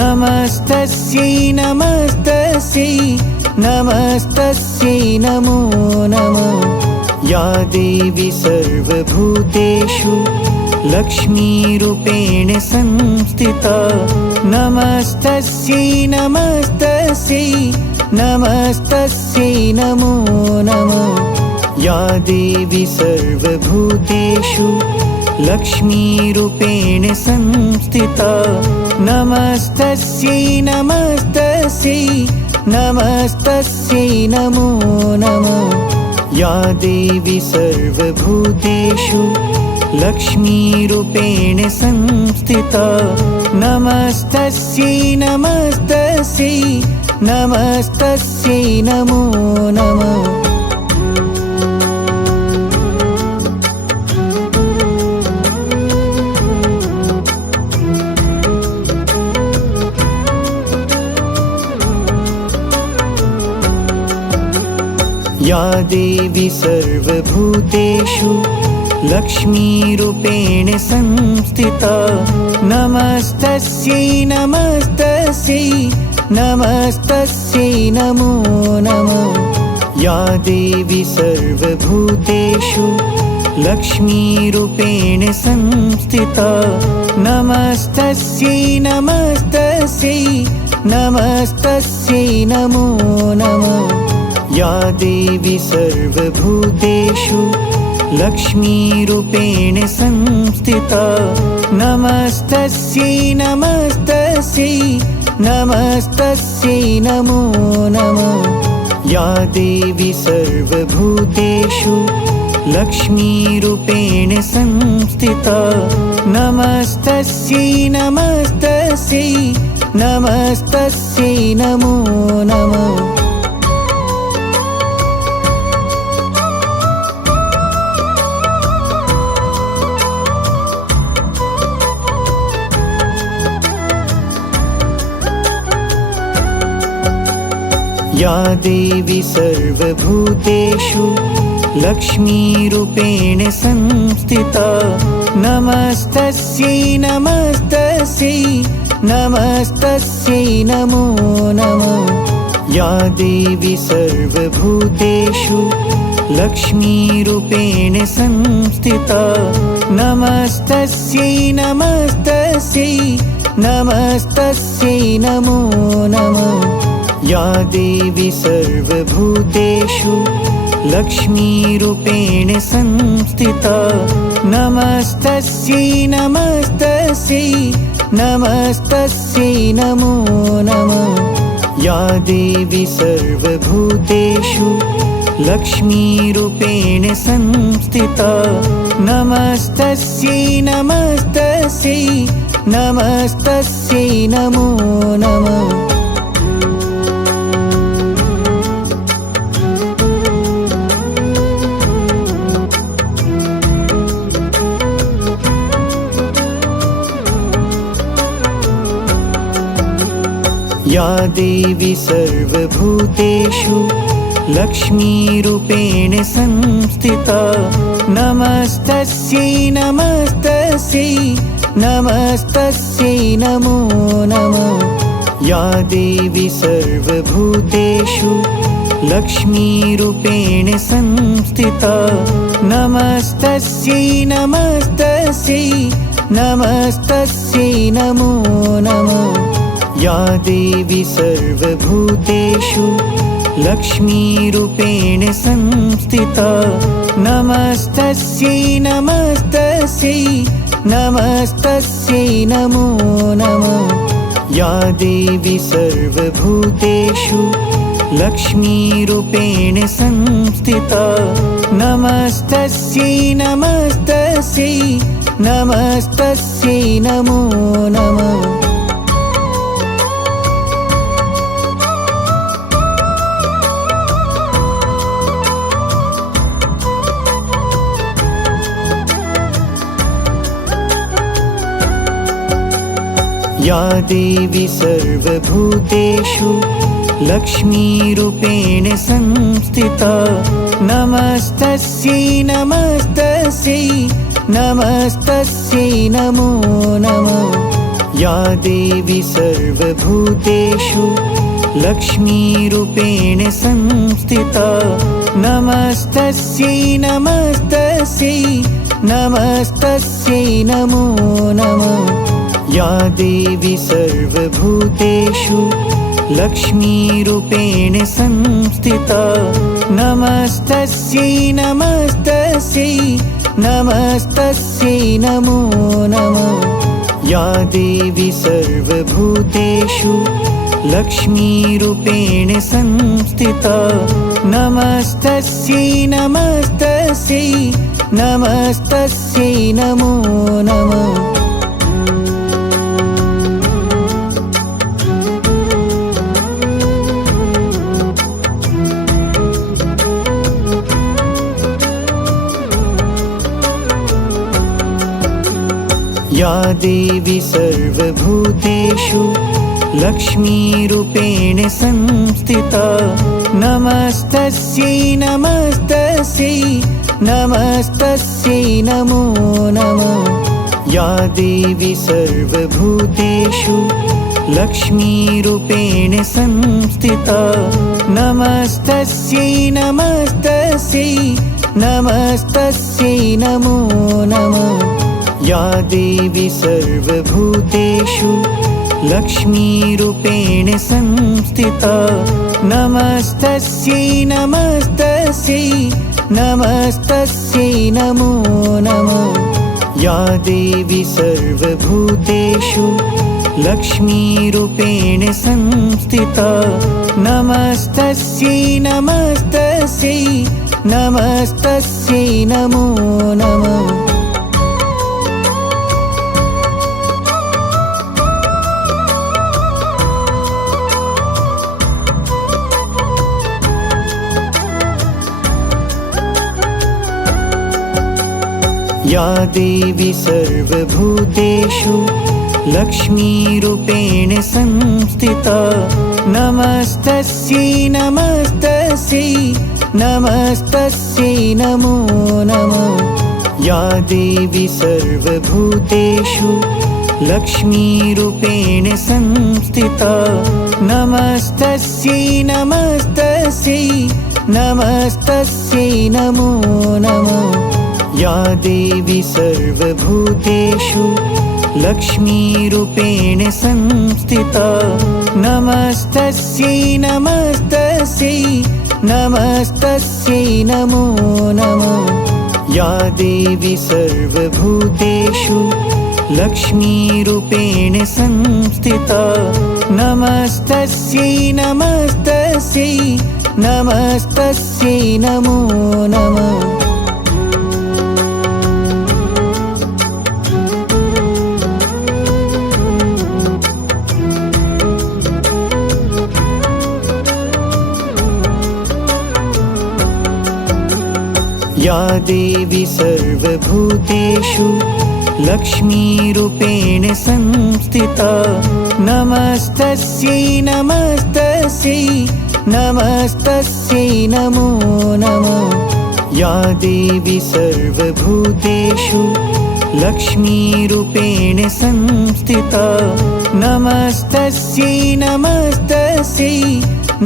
नमस्तस्यै नमस्तस्यै नमस्तस्यै नमो नमः। या देवी सर्वभूतेषु लक्ष्मीरूपेण संस्थिता नमस्तस्यै नमस्तस्यै नमस्तस्यै नमो नमः। या देवी सर्वभूतेषु लक्ष्मीरूपेण संस्थिता नमस्तस्यै नमस्तस्यै नमस्तस्यै नमो नमः। या देवी सर्वभूतेषु लक्ष्मीरूपेण संस्थिता नमस्तस्यै नमस्तस्यै नमस्तस्यै नमो नमः। या देवी सर्वभूतेषु लक्ष्मीरूपेण संस्थिता नमस्तस्यै नमस्तस्यै नमस्तस्यै नमो नमः। या देवी सर्वभूतेषु लक्ष्मीरूपेण संस्थिता नमस्तस्यै नमस्तस्यै नमस्तस्यै नमो नमः। या देवी सर्वभूतेषु लक्ष्मीरूपेण संस्थिता नमस्तस्यै नमस्तस्यै नमस्तस्यै नमो नमः या देवी सर्वभूतेषु लक्ष्मीरूपेण संस्थिता नमस्तस्यै नमस्तस्यै नमस्तस्यै नमो नमः या देवी सर्वभूतेषु लक्ष्मीरूपेण संस्थिता नमस्तस्यै नमस्तस्यै नमस्तस्यै नमो नमः या देवी सर्वभूतेषु लक्ष्मीरूपेण संस्थिता नमस्तस्यै नमस्तस्यै नमस्तस्यै नमो नमः या देवी सर्वभूतेषु लक्ष्मीरूपेण संस्थिता नमस्तस्यै नमस्तस्यै नमस्तस्यै नमो नमः या देवी सर्वभूतेषु लक्ष्मीरूपेण संस्थिता नमस्तस्यै नमस्तस्यै नमस्तस्यै नमो नमः या देवी सर्वभूतेषु लक्ष्मीरूपेण संस्थिता नमस्तस्यै नमस्तस्यै नमस्तस्यै नमो नमः या देवी सर्वभूतेषु लक्ष्मीरूपेण संस्थिता नमस्तस्यै नमस्तस्यै नमस्तस्यै नमो नमः या देवी सर्वभूतेषु लक्ष्मीरूपेण संस्थिता नमस्तस्यै नमस्तस्यै नमस्तस्यै नमो नमः या देवी सर्वभूतेषु लक्ष्मीरूपेण संस्थिता नमस्तस्यै नमस्तस्यै नमस्तस्यै नमो नमः या देवी सर्वभूतेषु लक्ष्मीरूपेण संस्थिता नमस्तस्यै नमस्तस्यै नमस्तस्यै नमो नमः या देवी सर्वभूतेषु लक्ष्मीरूपेण संस्थिता नमस्तस्यै नमस्तस्यै नमस्तस्यै नमो नमः या देवी सर्वभूतेषु लक्ष्मीरूपेण संस्थिता नमस्तस्यै नमस्तस्यै नमस्तस्यै नमो नमः या देवी सर्वभूतेषु लक्ष्मीरूपेण संस्थिता नमस्तस्यै नमस्तस्यै नमस्तस्यै नमो नमः या देवी सर्वभूतेषु लक्ष्मीरूपेण संस्थिता नमस्तस्यै नमस्तस्यै नमस्तस्यै नमो नमः या देवी सर्वभूतेषु लक्ष्मीरूपेण संस्थिता नमस्तस्यै नमस्तस्यै नमस्तस्यै नमो नमः या देवी सर्वभूतेषु लक्ष्मीरूपेण संस्थिता नमस्तस्यै नमस्तस्यै नमस्तस्यै नमो नमः। या देवी सर्वभूतेषु लक्ष्मीरूपेण संस्थिता नमस्तस्यै नमस्तस्यै नमस्तस्यै नमो नमः। या देवी सर्वभूतेषु लक्ष्मीरूपेण संस्थिता नमस्तस्यै नमस्तस्यै नमस्तस्यै नमो नमः। या देवी सर्वभूतेषु लक्ष्मीरूपेण संस्थिता नमस्तस्यै नमस्तस्यै नमस्तस्यै नमो नमः। या देवी सर्वभूतेषु लक्ष्मीरूपेण संस्थिता नमस्तस्यै नमस्तस्यै नमस्तस्यै नमो नमः। या देवी सर्वभूतेषु लक्ष्मीरूपेण संस्थिता नमस्तस्यै नमस्तस्यै नमस्तस्यै नमो नमः। या देवी सर्वभूतेषु लक्ष्मीरूपेण संस्थिता नमस्तस्यै नमस्तस्यै नमस्तस्यै नमो नमः। या देवी सर्वभूतेषु लक्ष्मीरूपेण संस्थिता नमस्तस्यै नमस्तस्यै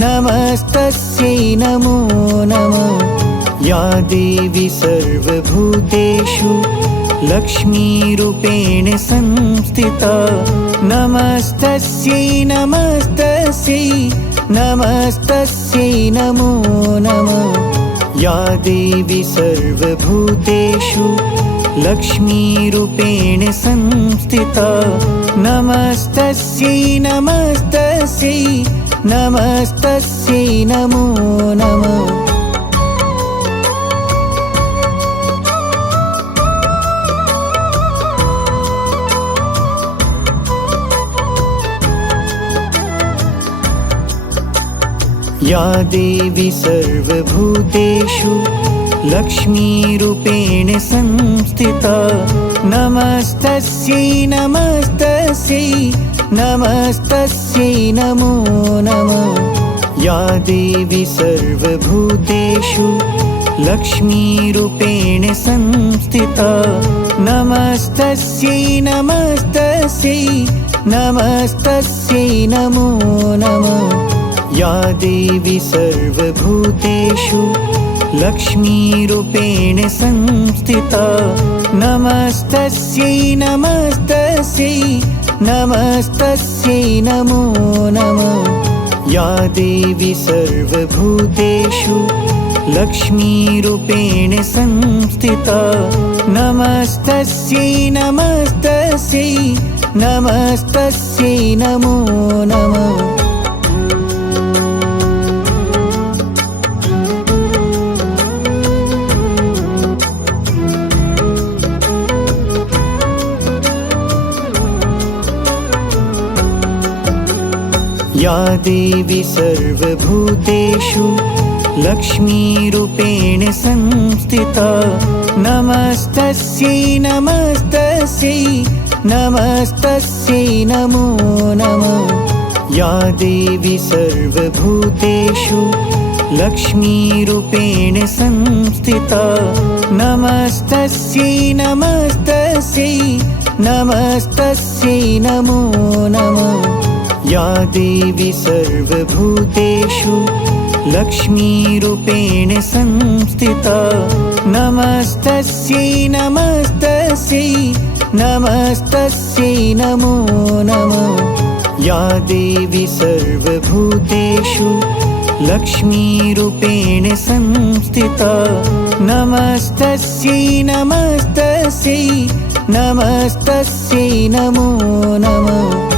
नमस्तस्यै नमो नमः। या देवी सर्वभूतेषु लक्ष्मीरूपेण संस्थिता नमस्तस्यै नमस्तस्यै नमस्तस्यै नमो नमः। या देवी सर्वभूतेषु लक्ष्मीरूपेण संस्थिता नमस्तस्यै नमस्तस्यै नमस्तस्यै नमो नमः। या देवी सर्वभूतेषु लक्ष्मीरूपेण संस्थिता नमस्तस्यै नमस्तस्यै नमस्तस्यै नमो नमः। या देवी सर्वभूतेषु लक्ष्मीरूपेण संस्थिता नमस्तस्यै नमस्तस्यै नमस्तस्यै नमो नमः। या देवी सर्वभूतेषु लक्ष्मीरूपेण संस्थिता नमस्तस्यै नमस्तस्यै नमस्तस्यै नमो नमः। या देवी सर्वभूतेषु लक्ष्मीरूपेण संस्थिता नमस्तस्यै नमस्तस्यै नमस्तस्यै नमो नमः। या देवी सर्वभूतेषु लक्ष्मीरूपेण संस्थिता नमस्तस्यै नमस्तस्यै नमस्तस्यै नमो नमः। या देवी सर्वभूतेषु लक्ष्मीरूपेण संस्थिता नमस्तस्यै नमस्तस्यै नमस्तस्यै नमो नमः। या देवी सर्वभूतेषु लक्ष्मीरूपेण संस्थिता नमस्तस्यै नमस्तस्यै नमस्तस्यै नमो नमः। या देवी सर्वभूतेषु लक्ष्मीरूपेण संस्थिता नमस्तस्यै नमस्तस्यै नमस्तस्यै नमो नमः।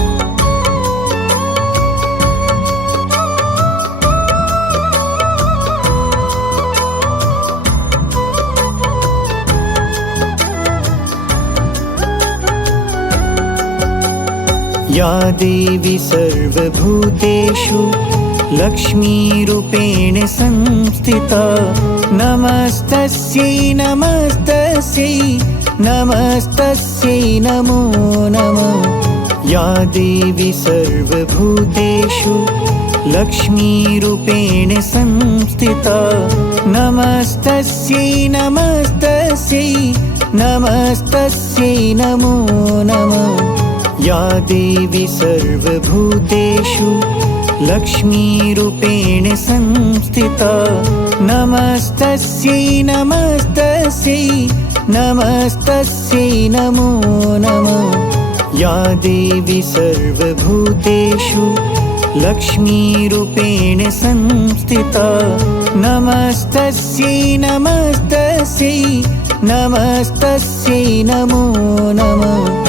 या देवी सर्वभूतेषु लक्ष्मीरूपेण संस्थिता नमस्तस्यै नमस्तस्यै नमस्तस्यै नमो नमः। या देवी सर्वभूतेषु लक्ष्मीरूपेण संस्थिता नमस्तस्यै नमस्तस्यै नमस्तस्यै नमो नमः। या देवी सर्वभूतेषु लक्ष्मीरूपेण संस्थिता नमस्तस्यै नमस्तस्यै नमस्तस्यै नमो नमः। या देवी सर्वभूतेषु लक्ष्मीरूपेण संस्थिता नमस्तस्यै नमस्तस्यै नमस्तस्यै नमो नमः।